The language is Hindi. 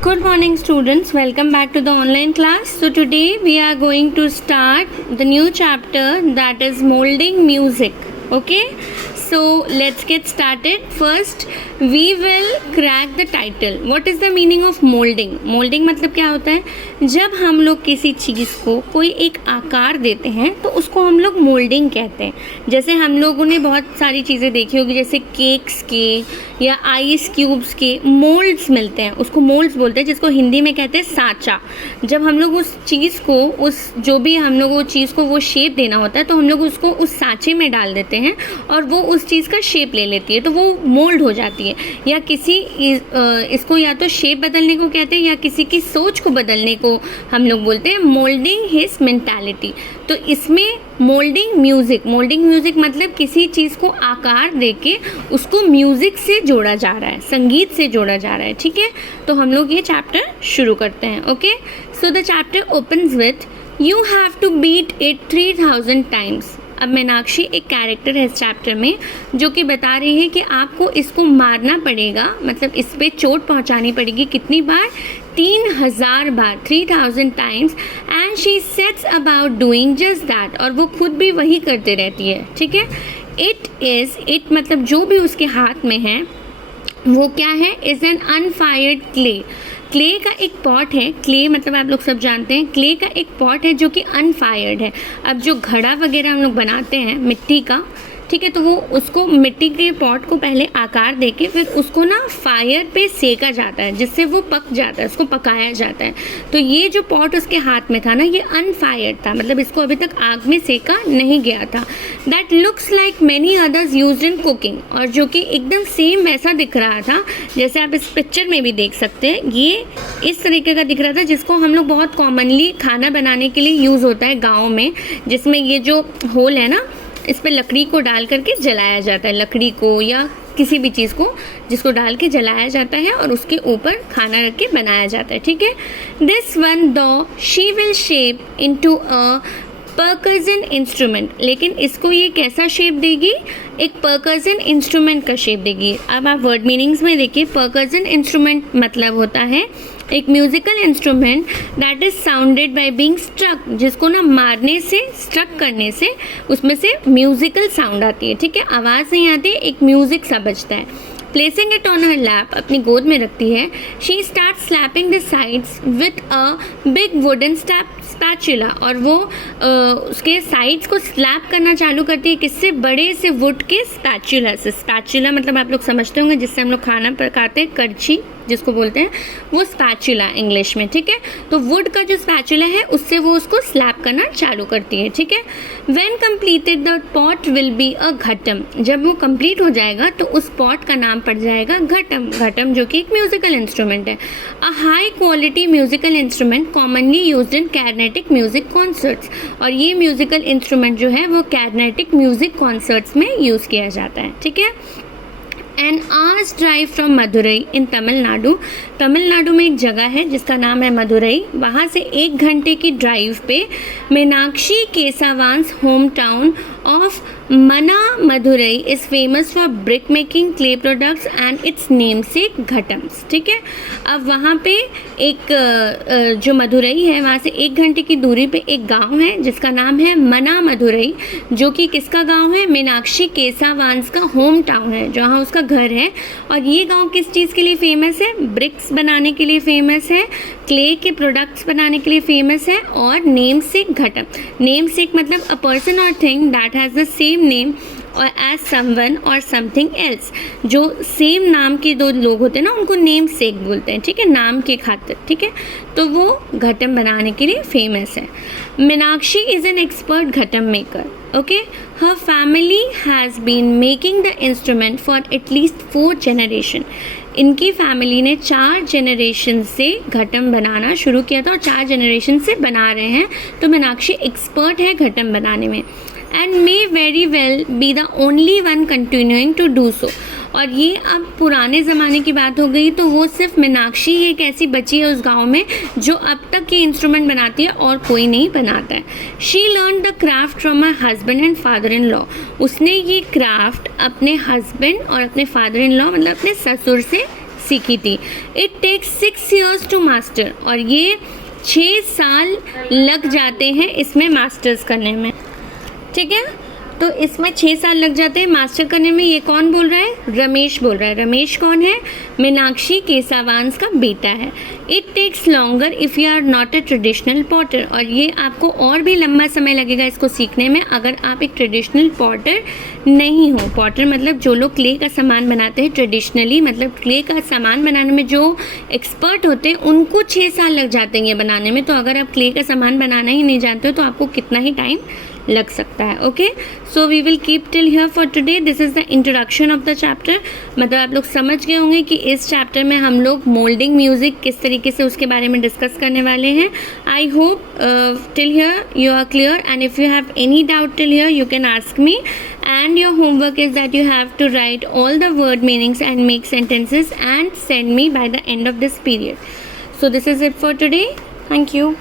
Good morning students, welcome back to the online class. So today we are going to start the new chapter, that is molding music. Okay, so let's get started. First we will crack the title. What is the meaning of molding? Molding मतलब क्या होता है? जब हम लोग किसी चीज़ को कोई एक आकार देते हैं तो उसको हम लोग मोल्डिंग कहते हैं. जैसे हम लोगों ने बहुत सारी चीज़ें देखी होगी, जैसे केक्स के या आइस क्यूब्स के मोल्ड्स मिलते हैं, उसको मोल्ड्स बोलते हैं, जिसको हिंदी में कहते हैं साँचा. जब हम लोग उस चीज़ को जो भी हम लोग वो चीज़ को वो शेप देना होता है तो हम लोग उसको उस सांचे में डाल देते हैं और वो उस चीज़ का शेप ले लेती है, तो वो मोल्ड हो जाती है. या इसको या तो शेप बदलने को कहते हैं या किसी की सोच को बदलने को हम लोग बोलते हैं मोल्डिंग हिज मेंटालिटी. तो इसमें मोल्डिंग म्यूज़िक मतलब किसी चीज़ को आकार देके उसको म्यूज़िक से जोड़ा जा रहा है, संगीत से जोड़ा जा रहा है. ठीक है, तो हम लोग ये चैप्टर शुरू करते हैं. Okay, so the chapter opens with you have to beat it 3000 times. अब मीनाक्षी एक कैरेक्टर है इस चैप्टर में जो कि बता रही है कि आपको इसको मारना पड़ेगा, मतलब इस पर चोट पहुंचानी पड़ेगी. कितनी बार? 3000 बार, 3000 times. And she sets about doing just that, और वो खुद भी वही करते रहती है. ठीक है, इट मतलब जो भी उसके हाथ में है वो क्या है? इज़ एन अनफायर्ड क्ले का एक पॉट है. क्ले मतलब आप लोग सब जानते हैं, क्ले का एक पॉट है जो कि अनफायर्ड है. अब जो घड़ा वगैरह हम लोग बनाते हैं मिट्टी का, ठीक है, तो वो उसको मिट्टी के पॉट को पहले आकार देके फिर उसको ना फायर पे सेका जाता है जिससे वो पक जाता है, उसको पकाया जाता है. तो ये जो पॉट उसके हाथ में था ना, ये अनफायर्ड था, मतलब इसको अभी तक आग में सेका नहीं गया था. That looks like many others used in cooking, और जो कि एकदम सेम वैसा दिख रहा था जैसे आप इस पिक्चर में भी देख सकते हैं. ये इस तरीके का दिख रहा था जिसको हम लोग बहुत कॉमनली खाना बनाने के लिए यूज़ होता है गाँव में, जिसमें ये जो होल है ना, इस पर लकड़ी को डाल करके जलाया जाता है, लकड़ी को या किसी भी चीज़ को जिसको डाल के जलाया जाता है और उसके ऊपर खाना रख के बनाया जाता है. ठीक है, दिस वन दो she will shape into a percussion instrument. लेकिन इसको ये कैसा शेप देगी? एक परकशन इंस्ट्रूमेंट का शेप देगी. अब आप वर्ड मीनिंग्स में देखिए, परकशन इंस्ट्रूमेंट मतलब होता है एक musical instrument that is sounded by being struck, जिसको ना मारने से, स्ट्रक करने से उसमें से म्यूज़िकल साउंड आती है. ठीक है, आवाज़ नहीं आती, एक म्यूज़िक सा बजता है. Placing it on her lap, अपनी गोद में रखती है. She start slapping the sides with a big wooden spatula, और वो उसके साइड्स को स्लैप करना चालू करती है. किससे? बड़े से वुड के स्पैचुला से. स्पैचुला मतलब आप लोग समझते होंगे जिससे हम लोग खाना पकाते हैं, करछी जिसको बोलते हैं, वो स्पैचुला इंग्लिश में. ठीक है, तो वुड का जो स्पैचुला है उससे वो उसको स्लैप करना चालू करती है. ठीक है, when completed the pot will be a ghatam. जब वो कंप्लीट हो जाएगा तो उस पॉट का नाम पड़ जाएगा घटम. घटम जो कि एक म्यूजिकल इंस्ट्रूमेंट है. A high quality musical instrument commonly used in Carnatic music concerts, और ये म्यूजिकल इंस्ट्रूमेंट जो है वो कैर्नेटिक म्यूजिक कॉन्सर्ट्स में यूज़ किया जाता है. ठीक है, an hours drive from Madurai in Tamil Nadu में एक जगह है जिसका नाम है मदुरई. वहाँ से 1 घंटे की ड्राइव पे मीनाक्षी केसावान्स होम टाउन ऑफ मना Madurai is famous for brick making, clay products and it's name से घटम्स. ठीक है, अब वहाँ पे एक जो मदुरई है वहाँ से 1 घंटे की दूरी पे एक गांव है जिसका नाम है मना मदुरई, जो कि किसका गांव है? मीनाक्षी केसावान्स का होम टाउन है, जहाँ उसका घर है. और ये गांव किस चीज़ के लिए फेमस है? ब्रिक्स बनाने के लिए फेमस है, क्ले के प्रोडक्ट्स बनाने के लिए फेमस है, और नेम से घटम. नेम से मतलब अ पर्सन और thing that has the same name और एज समवन और समथिंग एल्स. जो सेम नाम के दो लोग होते हैं ना, उनको नेम सेक बोलते हैं. ठीक है, नाम के खातिर. ठीक है, तो वो घटम बनाने के लिए फेमस है. Meenakshi is an expert ghatam maker. Okay, her family has been making the instrument for at least 4 generation. इनकी फैमिली ने 4 जनरेशन से घटम बनाना शुरू किया था और 4 जनरेशन से बना रहे हैं. तो मीनाक्षी एक्सपर्ट है घटम बनाने में. And may very well be the only one continuing to do so. और ये अब पुराने ज़माने की बात हो गई, तो वो सिर्फ मीनाक्षी ही एक ऐसी बची है उस गांव में जो अब तक ये इंस्ट्रूमेंट बनाती है और कोई नहीं बनाता है. She learn the craft from my husband and father in law. उसने ये क्राफ्ट अपने हस्बैंड और अपने फादर इन लॉ मतलब अपने ससुर से सीखी थी. It takes 6 years to master. और ये 6 साल लग जाते हैं इसमें मास्टर्स करने में. ठीक है, तो इसमें 6 साल लग जाते हैं मास्टर करने में. ये कौन बोल रहा है? रमेश बोल रहा है. रमेश कौन है? मीनाक्षी केसावांस का बेटा है. It takes longer if you are not a traditional potter. और ये आपको और भी लंबा समय लगेगा इसको सीखने में अगर आप एक ट्रेडिशनल पॉटर नहीं हो. पॉटर मतलब जो लोग क्ले का सामान बनाते हैं ट्रेडिशनली, मतलब क्ले का सामान बनाने में जो एक्सपर्ट होते हैं उनको 6 साल लग जाते हैं ये बनाने में. तो अगर आप क्ले का सामान बनाना ही नहीं जानते हो तो आपको कितना ही टाइम लग सकता है. Okay, so we will keep till here for today. This is the introduction of the chapter. मतलब आप लोग समझ गए होंगे कि इस चैप्टर में हम लोग मोल्डिंग म्यूज़िक किस तरीके से उसके बारे में डिस्कस करने वाले हैं. I hope till here you are clear, and if you have any doubt till here you can ask me. And your homework is that you have to write all the word meanings and make sentences and send me by the end of this period. So this is it for today. Thank you.